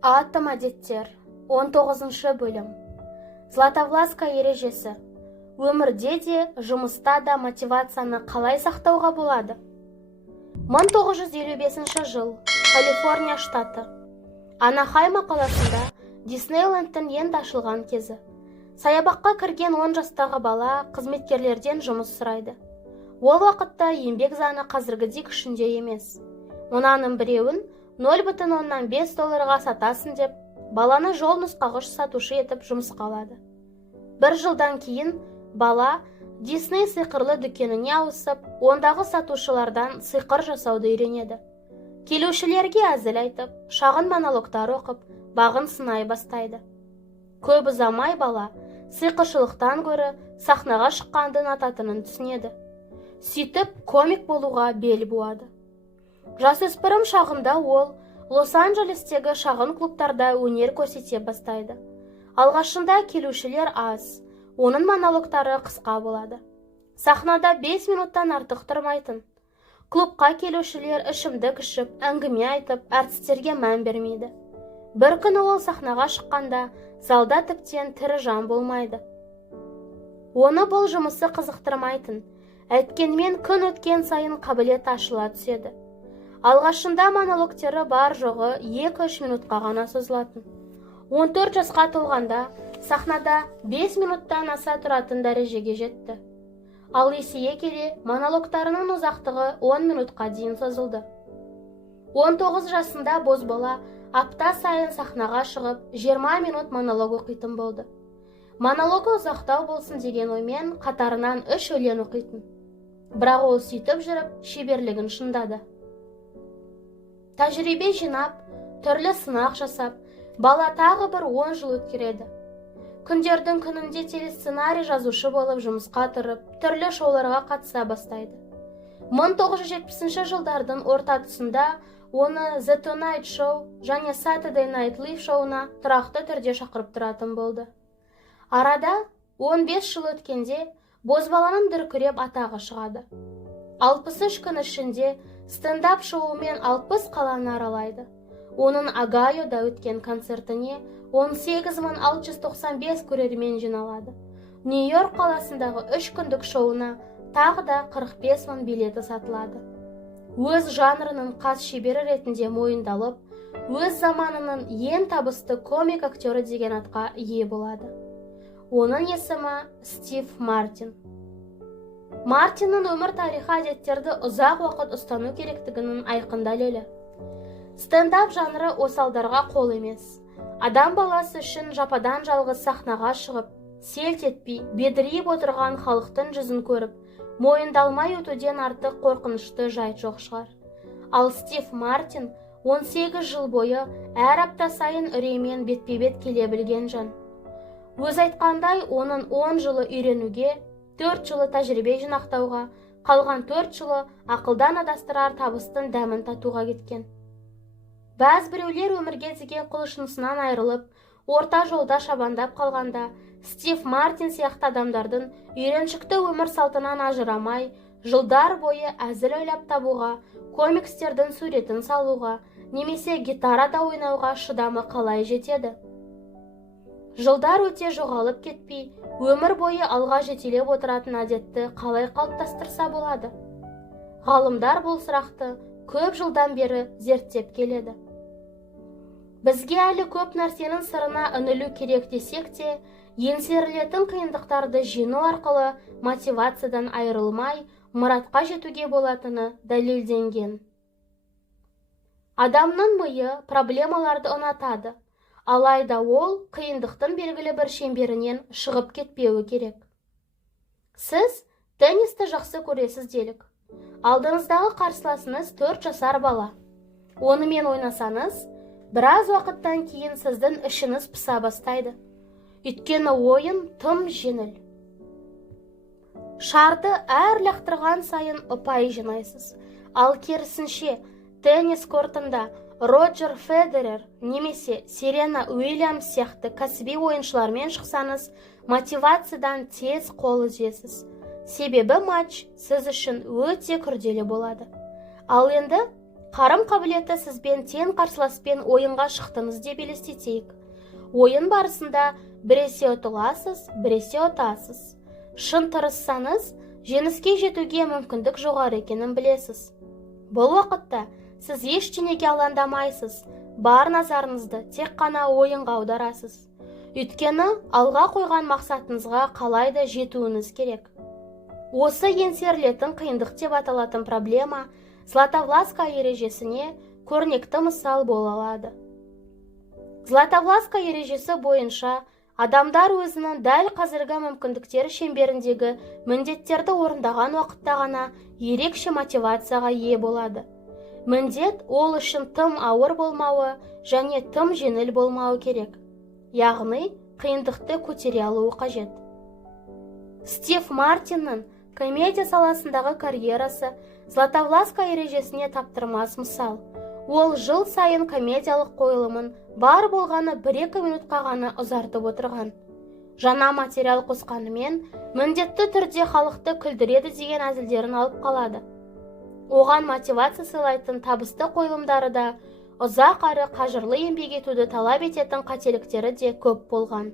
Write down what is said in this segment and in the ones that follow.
Атом әдеттер 19 бөлім. Златовласка ережесі. Өмірде де, жұмыста да мотивацияны қалай сақтауға болады? 1955 жыл. Калифорния штаты. Анахайма қаласында Диснейлендтің енді ашылған кезі. Саябаққа кірген 10 жастағы бала қызметкерлерден жұмыс сұрайды. Ол уақытта еңбек заңы қазіргідей күшінде емес. Мұнаның біреуін $0,5 сатасың деп, баланы жол нұсқағыш сатушы етіп жұмысқа алады. Бір жылдан кейін бала Дисней сиқырлы дүкеніне ауысып, ондағы сатушылардан сиқыр жасауды үйренеді. Келушілерге әзіл айтып, шағын монологтар оқып, бағын сынай бастайды. Көп ұзамай бала сиқыршылықтан гөрі сахнаға шыққанды ұнататынын түсінеді. Сөйтіп комик болуға бел буады. Жасөспірім шағында ол Лос-Анджелестегі шағын клубтарда өнер көрсете бастайды. Алғашында келушілер аз, оның монологтары қысқа болады. Сахнада 5 минуттан артық тұрмайтын. Клубқа келушілер ішімдік ішіп, әңгіме айтып, әртістерге мән бермейді. Бір күні ол сахнаға шыққанда, залда тіптен тірі жан болмайды. Оны бұл жұмысы қызықтырмайтын. Әйткенмен күн өткен сайын қабілет ашыла түседі. Алғашында монологтері бар жоғы 2-3 минутқа ғана созылатын. 14 жасқа толғанда сахнада 5 минуттан аса тұратын дәрежеге жетті. Ал есейе келе монологтарының ұзақтығы 10 минутқа дейін созылды. 19 жасында бозбала апта сайын сахнаға шығып 20 минут монолог оқитын болды. Монологы ұзақтау болсын деген оймен қатарынан 3 өлең оқитын. Бірақ ол сөйтіп жүріп шеберлігін шыңдады. Тәжірибе жинап, түрлі сынақ жасап, бала тағы бір 10 жыл өткереді. Күндердің күнінде телесценарий жазушы болып жұмысқа тұрып, түрлі шоуларға қатыса бастайды. 1970 жылдардың орта тұсында оны The Tonight Show және Saturday Night Live шоуына тұрақты түрде шақырып тұратын болды. Арада 15 жыл өткенде бозбаланың дүркіреп атағы шығады. 63 күн ішінде стендап шоуымен 60 қаланы аралайды. Оның Агайода өткен концертіне 18695 көрермен жиналады. Нью-Йорк қаласындағы 3 күндік шоуына тағы да 45 мың билеті сатылады. Өз жанрының қас шебері ретінде мойындалып, өз заманының ең табысты комик актері деген атқа ие болады. Оның есімі Стив Мартин. Мартиннің өмір тарихы әдеттерді ұзақ уақыт ұстану керектігінің айқын дәлелі. Стендап жанры осалдарға қол емес. Адам баласы үшін жападан жалғыз сахнаға шығып, селт етпей, бедірейіп отырған халықтың жүзін көріп, мойындалмай өтуден артық қорқынышты жайт жоқ шығар. Ал Стив Мартин 18 жыл бойы әр апта сайын үреймен бетпе-бет келе білген жан. Өз айтқандай, оның 10 жылы үйренуге, 4 жылы тәжірибе жинақтауға, қалған 4 жылы ақылдан адастырар табыстың дәмін татуға кеткен. Бәз біреулер өмірге деген құлшынысынан айырылып, орта жолда шабандап қалғанда, Стив Мартин сияқты адамдардың үйреншікті өмір салтынан ажырамай, жылдар бойы әзіл ойлап табуға, комикстердің суретін салуға, немесе гитарада ойнауға шыдамы қалай жетеді. Жылдар өте жоғалып кетпей, өмір бойы алға жетелеп отыратын әдетті қалай қалыптастырса болады? Ғалымдар бұл сұрақты көп жылдан бері зерттеп келеді. Бізге әлі көп нәрсенің сырына үңілу керек десек те, еңсерілетін қиындықтарды жеңу арқылы мотивациядан айырылмай, мұратқа жетуге болатыны дәлелденген. Адамның миы проблемаларды ұнатады. Алайда ол қиындықтың белгілі бір шеңберінен шығып кетпеуі керек. Сіз теннисті жақсы көресіз делік. Алдыңыздағы қарсыласыңыз 4 жасар бала. Онымен ойнасаңыз, біраз уақыттан кейін сіздің ішіңіз пыса бастайды. Өйткені ойын тым жеңіл. Шарды әр лақтырған сайын ұпай жинайсыз. Ал керісінше, теннис кортында Роджер Федерер немесе Серена Уильямс сияқты кәсіби ойыншылармен шықсаңыз, мотивациядан тез қол үзесіз. Себебі матч сіз үшін өте күрделі болады. Ал енді Қарым қабілеті сізбен тең қарсыласпен ойынға шықтыңыз деп елестетейік. Ойын барысында біресе ұтыласыз, біресе ұтасыз. Шын тырыссаңыз, жеңіске жетуге мүмкіндік жоғары екенін білесіз. Бұл уақытта сіз ештеңеге алаңдамайсыз, бар назарыңызды тек қана ойынға аударасыз. Өйткені алға қойған мақсатыңызға қалайда жетуіңіз керек. Осы еңсерілетін қиындық деп аталатын проблема Златовласка ережесіне көрнекті мысал бола алады. Златовласка ережесі бойынша адамдар өзінің дәл қазіргі мүмкіндіктері шеңберіндегі міндеттерді орындаған уақытта ғана ерекше мотивацияға ие болады. Міндет ол үшін тым ауыр болмауы және тым жеңіл болмауы керек. Яғни, қиындықты көтере алуы қажет. Стив Мартиннің комедия саласындағы карьерасы Златовласка ережесіне таптырмас мысал. Ол жыл сайын комедиялық қойылымын бар болғаны 1-2 минутқа ғана ұзартып отырған. Жаңа материал қосқанымен, міндетті түрде халықты күлдіреді деген әзілдерін алып қалады. Оған мотивация сыйлайтын табысты қойылымдары да, ұзақ әрі қажырлы еңбек етуді талап ететін қателіктері де көп болған.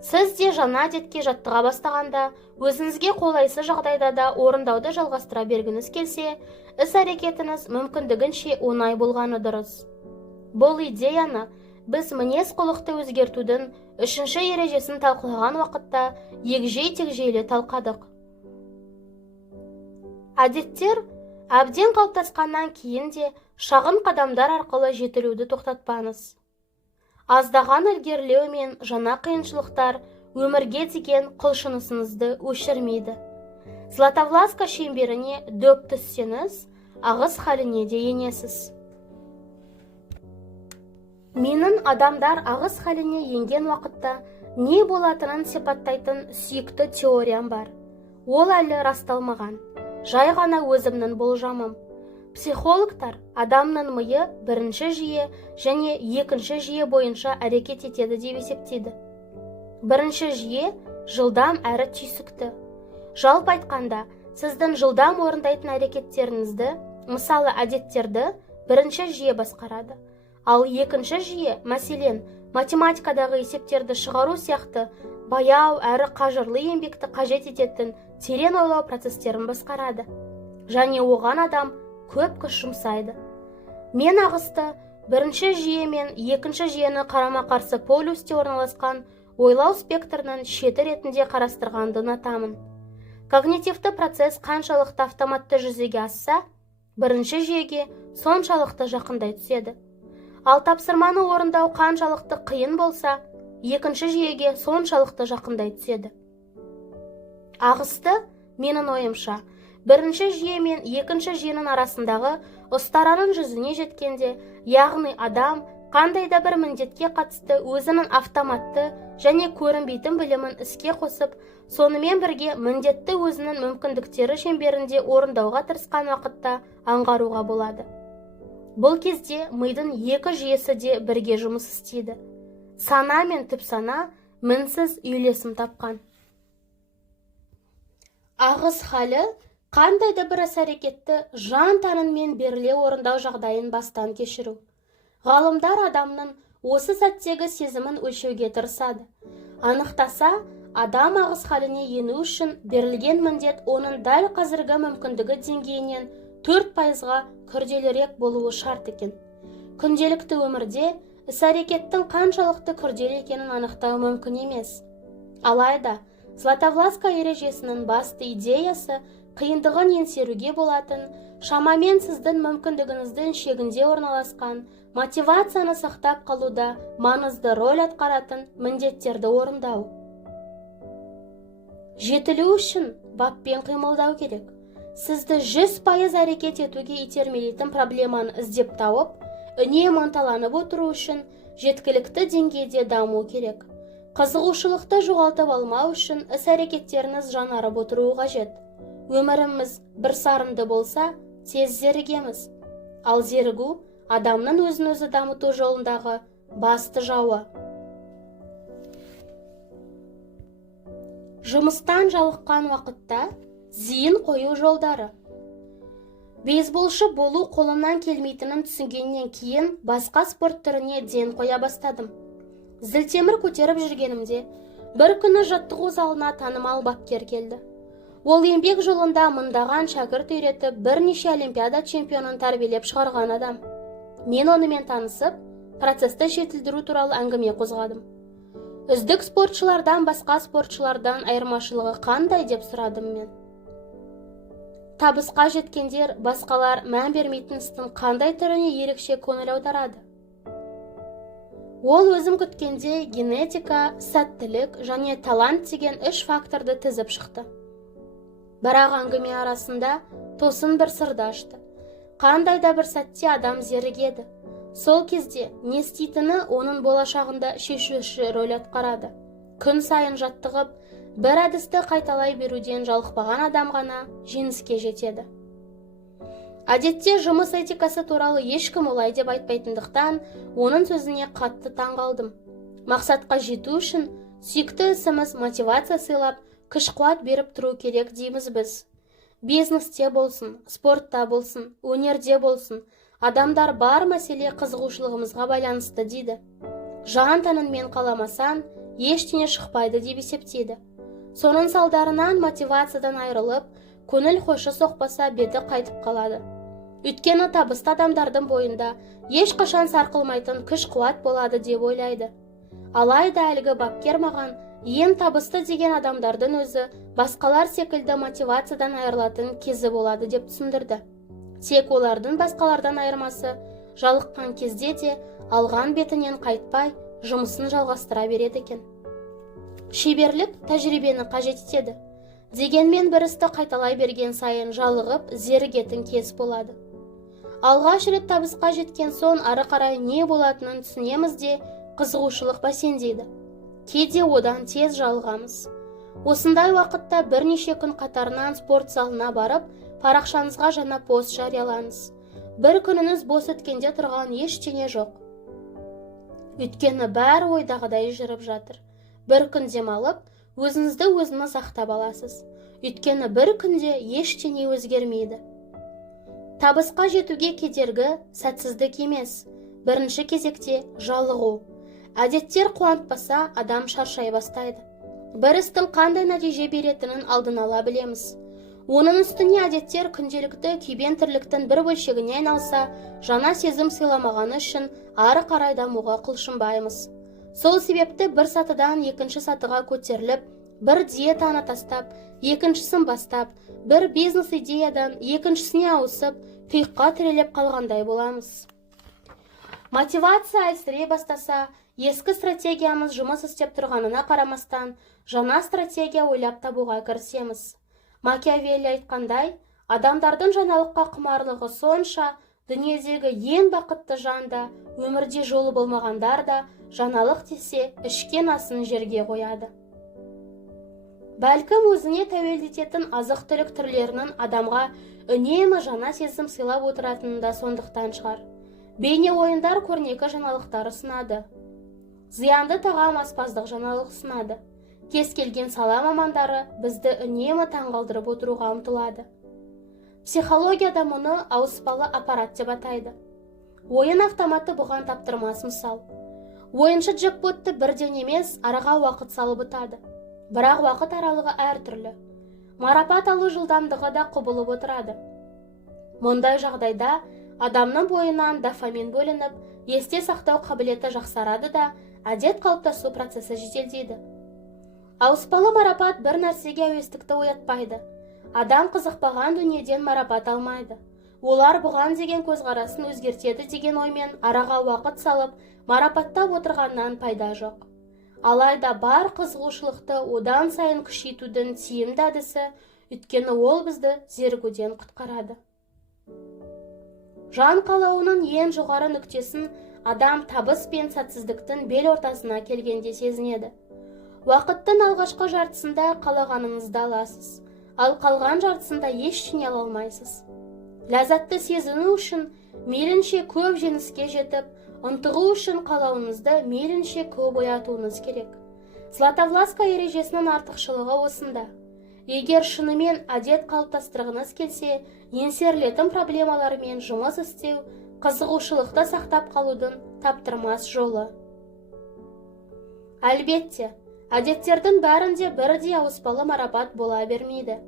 Сіз де жаңа әдетке жаттыға бастағанда, өзіңізге қолайсыз жағдайда да орындауды жалғастыра бергіңіз келсе, іс-әрекетіңіз мүмкіндігінше оңай болғаны дұрыс. Бұл идеяны біз мінез-құлықты өзгертудің 3-ші ережесін талқылаған уақытта егжей-тегжейлі талқыладық. Әдеттер әбден қалыптасқаннан кейін де шағын қадамдар арқылы жетілуді тоқтатпаңыз. Аздаған ілгерілеу мен жаңа қиыншылықтар өмірге деген құлшынысыңызды өшірмейді. Златовласка шеңберіне дөп түссеңіз, ағыс халіне де енесіз. Менің адамдар ағыс халіне енген уақытта не болатынын сипаттайтын сүйікті теориям бар. Ол әлі расталмаған. Жай ғана өзімнің болжамым. Психологтар адамның миы бірінші жүйе және екінші жүйе бойынша әрекет етеді деп есептейді. Бірінші жүйе жылдам әрі түйсікті. Жалпы айтқанда, сіздің жылдам орындайтын әрекеттеріңізді, мысалы әдеттерді, бірінші жүйе басқарады. Ал екінші жүйе, мәселен, математикадағы есептерді шығару сияқты баяу әрі қажырлы еңбекті қажет ететін терең ойлау процестерін басқарады. Және оған адам көп күш жұмсайды. Мен ағысты бірінші жүйе мен екінші жүйені қарама-қарсы полюсте орналасқан ойлау спектрінің шеті ретінде қарастырғанды ұнатамын. Когнитивті процесс қаншалықты автоматты жүзеге асса, бірінші жүйеге соншалықты жақындай түседі. Ал тапсырманы орындау қаншалықты қиын болса, екінші жүйеге соншалықты жақындай түседі. Ағысты, менің ойымша, бірінші жүйе мен екінші жүйенің арасындағы ұстараның жүзіне жеткенде, яғни адам қандай да бір міндетке қатысты өзінің автоматты және көрінбейтін білімін іске қосып, сонымен бірге міндетті өзінің мүмкіндіктері шеңберінде орындауға тырысқан уақытта аңғаруға болады. Бұл кезде мидың екі жүйесі де бірге жұмыс істейді. Сана мен түпсана мінсіз үйлесім тапқан. Ағыс халі қандай да бір іс-әрекетті жан-тәнінмен беріле орындау жағдайын бастан кешіру. Ғалымдар адамның осы сәттегі сезімін өлшеуге тырысады. Анықтаса, адам ағыс халіне ену үшін берілген міндет оның дәл қазіргі мүмкіндігі деңгейінен 4%-ға күрделірек болуы шарт екен. Күнделікті өмірде іс-әрекеттің қаншалықты күрделі екенін анықтау мүмкін емес. Алайда, Златовласка ережесінің басты идеясы қиындығын еңсеруге болатын, шамамен сіздің мүмкіндігіңіздің шегінде орналасқан, мотивацияны сақтап қалуда маңызды роль атқаратын міндеттерді орындау. Жетілу үшін баппен қимылдау керек. Сізді 100% әрекет етуге итермелейтін проблеманы іздеп тауып, үнемі ынталанып отыру үшін жеткілікті деңгейде даму керек. Қызығушылықты жоғалтып алмау үшін іс-әрекеттеріңіз жаңарып отыруы қажет. Өміріміз бір сарынды болса, тез зерігеміз. Ал зерігу адамның өзін-өзі дамыту жолындағы басты жауы. Жұмыстан жалыққан уақытта зейін қою жолдары. Бейсболшы болу қолымнан келмейтінін түсінгеннен кейін басқа спорт түріне ден қоя бастадым. Зілтемір көтеріп жүргенімде бір күні жаттығу залына танымал бапкер келді. Ол еңбек жолында мыңдаған шәкірт үйретіп, бірнеше олимпиада чемпионын тәрбиелеп шығарған адам. Мен онымен танысып, процесті жетілдіру туралы әңгіме қозғадым. Үздік спортшылардан басқа спортшылардан айырмашылығы қандай деп сұрадым мен. Табысқа жеткендер басқалар мән бермейтін істің қандай түріне ерекше көңіл аударады? Ол өзім күткенде генетика, сәттілік және талант деген 3 факторды тізіп шықты. Бірақ әңгіме арасында тосын бір сырды ашты. Қандай да бір сәтте адам зерігеді. Сол кезде не істейтіні оның болашағында шешуші рөл атқарады. Күн сайын жаттығып, бір әдісті қайталай беруден жалықпаған адам ғана жеңіске жетеді. Әдетте жұмыс этикасы туралы ешкім олай деп айтпайтындықтан, оның сөзіне қатты таңғалдым. Мақсатқа жету үшін сүйікті ісіміз мотивация сыйлап, күш-қуат беріп тұру керек дейміз біз. Бизнесте болсын, спортта болсын, өнерде болсын, адамдар бар мәселе қызығушылығымызға байланысты дейді. Жан тәніңмен қаламасаң, ештеңе шықпайды деп есептейді. Соның салдарынан мотивациядан айырылып, көңіл хошы соқпаса беті қайтып қалады. Өйткені табысты адамдардың бойында ешқашан сарқылмайтын күш-қуат болады деп ойлайды. Алайда әлгі бапкер маған ең табысты деген адамдардың өзі басқалар секілді мотивациядан айырылатын кезі болады деп түсіндірді. Тек олардың басқалардан айырмасы, жалыққан кезде де алған бетінен қайтпай жұмысын жалғастыра береді екен. Шеберлік тәжірибені қажет етеді. Дегенмен бір істі қайталай берген сайын жалығып, зерігетін кез болады. Алғаш рет табысқа жеткен соң ары қарай не болатынын түсінеміз де, қызығушылық бәсеңдейді. Кейде одан тез жалығамыз. Осындай уақытта бірнеше күн қатарынан спорт залына барып, парақшаңызға жаңа пост жариялаңыз. Бір күніңіз бос өткенде тұрған ештеңе жоқ. Өйткені бәрі ойдағыдай жүріп жатыр. Бір күн демалып, өзіңізді өзіңіз ақтап аласыз. Өйткені бір күнде ештеңе өзгермейді. Табысқа жетуге кедергі сәтсіздік емес. Бірінші кезекте жалығу. Әдеттер қуантпаса, адам шаршай бастайды. Бір істің қандай нәтиже беретінін алдын ала білеміз. Оның үстіне әдеттер күнделікті күйбең тірліктің бір бөлшегіне айналса, жаңа сезім сыйламағаны үшін ары қарай дамуға құлшынбаймыз. Сол себепті бір сатыдан екінші сатыға көтеріліп, бір диетаны тастап, екіншісін бастап, бір бизнес идеядан екіншісіне ауысып, тұйыққа тірелеп қалғандай боламыз. Мотивация әлсірей бастаса, ескі стратегиямыз жұмыс істеп тұрғанына қарамастан, жаңа стратегия ойлап табуға кірісеміз. Макиавелли айтқандай, адамдардың жаңалыққа құмарлығы сонша, дүниедегі ең бақытты жанда, өмірде жолы болмағандар да жаңалық десе ішкен асын жерге қояды. Бәлкім өзіне тәуелді ететін азық-түлік түрлерінің адамға үнемі жаңа сезім сыйлап отыратынында сондықтан шығар. Бейне ойындар көрнекі жаңалықтар ұсынады. Зиянды тағам аспаздық жаңалық ұсынады. Кез келген сала мамандары бізді үнемі таңғалдырып отыруға ұмтылады. Психологияда мұны ауыспалы аппарат деп атайды. Ойын автоматы бұған таптырмас мысал. Ойыншы джекпотты бірден емес, араға уақыт салып ұтады. Бірақ уақыт аралығы әртүрлі. Марапат алу жылдамдығы да құбылып отырады. Мұндай жағдайда адамның бойынан дофамин бөлініп, есте сақтау қабілеті жақсарады да, әдет қалыптасу процесі жеделдейді. Ауыспалы марапат бір нәрсеге әуестікті оятпайды. Адам қызықпаған дүниеден марапат алмайды. Олар бұған деген көзқарасын өзгертеді деген оймен араға уақыт салып, марапаттап отырғаннан пайда жоқ. Алайда бар қызығушылықты одан сайын күшейтудің тиімді әдісі, өйткені ол бізді зерігуден құтқарады. Жан қалауының ең жоғары нүктесін адам табыс пен сәтсіздіктің бел ортасына келгенде сезінеді. Уақыттың алғашқы жартысында қалағаныңызды аласыз, ал қалған жартысында ештеңе ала алмайсыз. Ләззатты сезіну үшін мейлінше көп жеңіске жетіп, ынтығу үшін қалауыңызды мейлінше көп оятуыңыз керек. Златовласка ережесінің артықшылығы осында. Егер шынымен әдет қалыптастырғыңыз келсе, еңсерілетін проблемалармен жұмыс істеу қызығушылықты сақтап қалудың таптырмас жолы. Әлбетте, әдеттердің бәрінде бірдей ауыспалы марапат бола бермейді.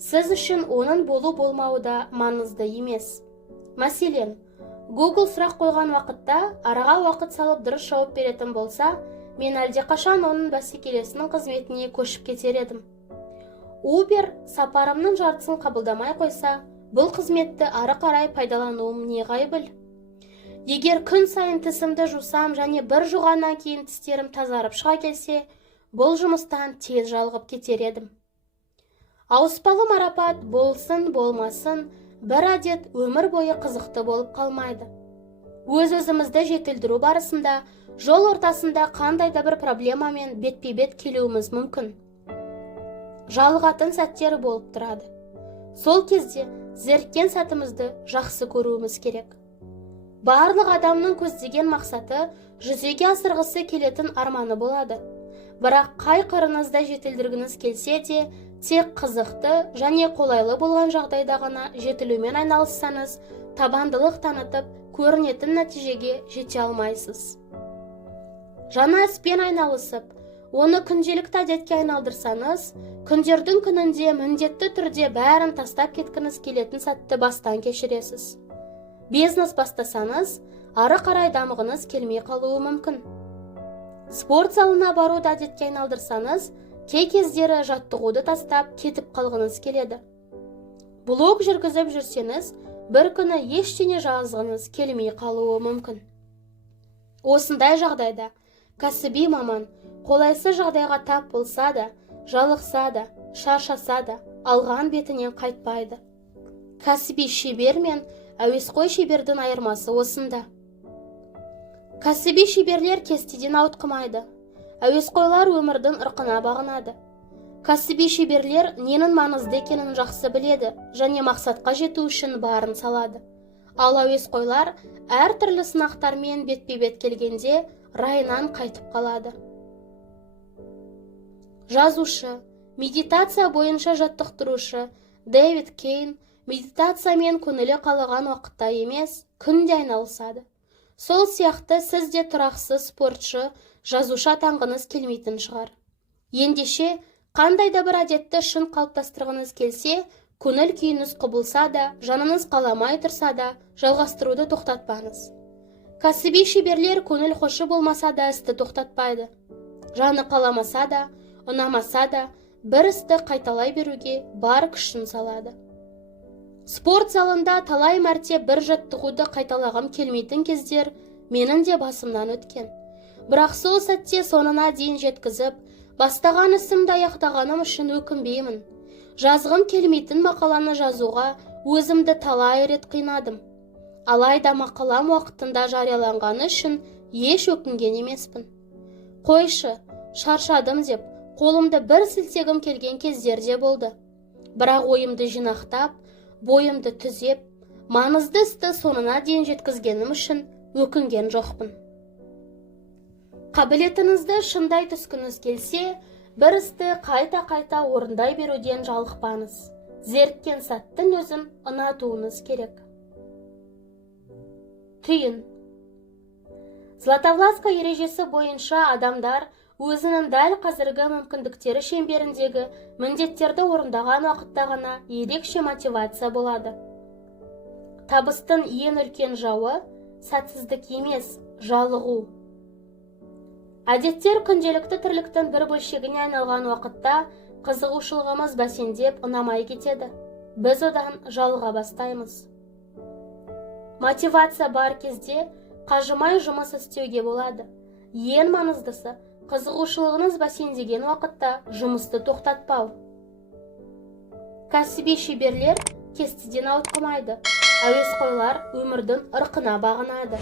Сіз үшін оның болу-болмауы да маңызды емес. Мәселен, Google сұрақ қойған уақытта араға уақыт салып дұрыс жауап беретін болса, мен әлдеқашан оның бәсекелесінің қызметіне көшіп кетер едім. Uber сапарымның жартысын қабылдамай қойса, бұл қызметті ары қарай пайдалануым неғайбыл. Егер күн сайын тісімді жусам және бір жуғаннан кейін тістерім тазарып шыға келсе, бұл жұмыстан тез жалығып кетер едім. Ауыспалы марапат болсын болмасын, бір әдет өмір бойы қызықты болып қалмайды. Өз-өзімізді жетілдіру барысында, жол ортасында қандай да бір проблемамен бетпе-бет келуіміз мүмкін. Жалығатын сәттері болып тұрады. Сол кезде зеріккен сәтімізді жақсы көруіміз керек. Барлық адамның көздеген мақсаты жүзеге асырғысы келетін арманы болады. Бірақ қай қырыңызда жетілдіргіңіз келсе де, тек қызықты және қолайлы болған жағдайда ғана жетілумен айналыссаңыз, табандылық танытып, көрінетін нәтижеге жете алмайсыз. Жаңа іспен айналысып, оны күнделікті әдетке айналдырсаңыз, күндердің күнінде міндетті түрде бәрін тастап кеткіңіз келетін сәтті бастан кешіресіз. Бизнес бастасаңыз, ары қарай дамығыңыз келмей қалуы мүмкін. Спорт залына баруды әдетке айналдырсаңыз, кей кездері жаттығуды тастап кетіп қалғыңыз келеді. Блог жүргізіп жүрсеңіз, бір күні ештеңе жазғыңыз келмей қалуы мүмкін. Осындай жағдайда кәсіби маман қолайсыз жағдайға тап болса да, жалықса да, шаршаса да, алған бетінен қайтпайды. Кәсіби шебер мен әуесқой шебердің айырмасы осында. Кәсіби шеберлер кестеден ауытқымайды. Әуесқойлар өмірдің ырқына бағынады. Кәсіби шеберлер ненің маңызды екенін жақсы біледі және мақсатқа жету үшін барын салады. Ал әуесқойлар әртүрлі сынақтармен бетпе-бет келгенде райынан қайтып қалады. Жазушы, медитация бойынша жаттықтырушы Дэвид Кейн медитациямен көңілі қалаған уақытта емес, күнде айналысады. Сол сияқты сіз де тұрақсыз спортшы, жазушы атанғыңыз келмейтін шығар. Ендеше, қандай да бір әдетті шын қалыптастырғыңыз келсе, көңіл күйіңіз құбылса да, жаныңыз қаламай тұрса да, жалғастыруды тоқтатпаңыз. Кәсіби шеберлер көңіл хошы болмаса да істі тоқтатпайды. Жаны қаламаса да, ұнамаса да, бір істі қайталай беруге бар күшін салады. Спорт залында талай мәрте бір жаттығуды қайталағым келмейтін кездер менің де басымнан өткен. Бірақ сол сәтте соңына дейін жеткізіп, бастаған ісімді аяқтағаным үшін өкінбеймін. Жазғым келмейтін мақаланы жазуға өзімді талай рет қинадым. Алайда мақалам уақытында жарияланғаны үшін еш өкінген емеспін. Қойшы, шаршадым деп, қолымды бір сілтегім келген кездерде болды. Бірақ ойымды жинақтап, бойымды түзеп, маңызды істі соңына дейін жеткізгенім үшін өкінген жоқпын. Қабілетіңізді шыңдай түскіңіз келсе, бір істі қайта-қайта орындай беруден жалықпаңыз. Зеріккен сәттің өзін ұнатуыңыз керек. Түйін. Златовласка ережесі бойынша адамдар өзінің дәл қазіргі мүмкіндіктері шеңберіндегі міндеттерді орындаған уақытта ғана ерекше мотивация болады. Табыстың ең үлкен жауы сәтсіздік емес, жалығу. Әдеттер күнделікті тірліктің бір бөлшегіне айналған уақытта қызығушылығымыз бәсеңдеп ұнамай кетеді. Біз одан жалыға бастаймыз. Мотивация бар кезде қажымай жұмыс істеуге болады. Ең маңыздысы, қызығушылығыңыз бәсеңдеген уақытта жұмысты тоқтатпау. Кәсіби шеберлер кестеден ауытқымайды. Әуесқойлар өмірдің ырқына бағынады.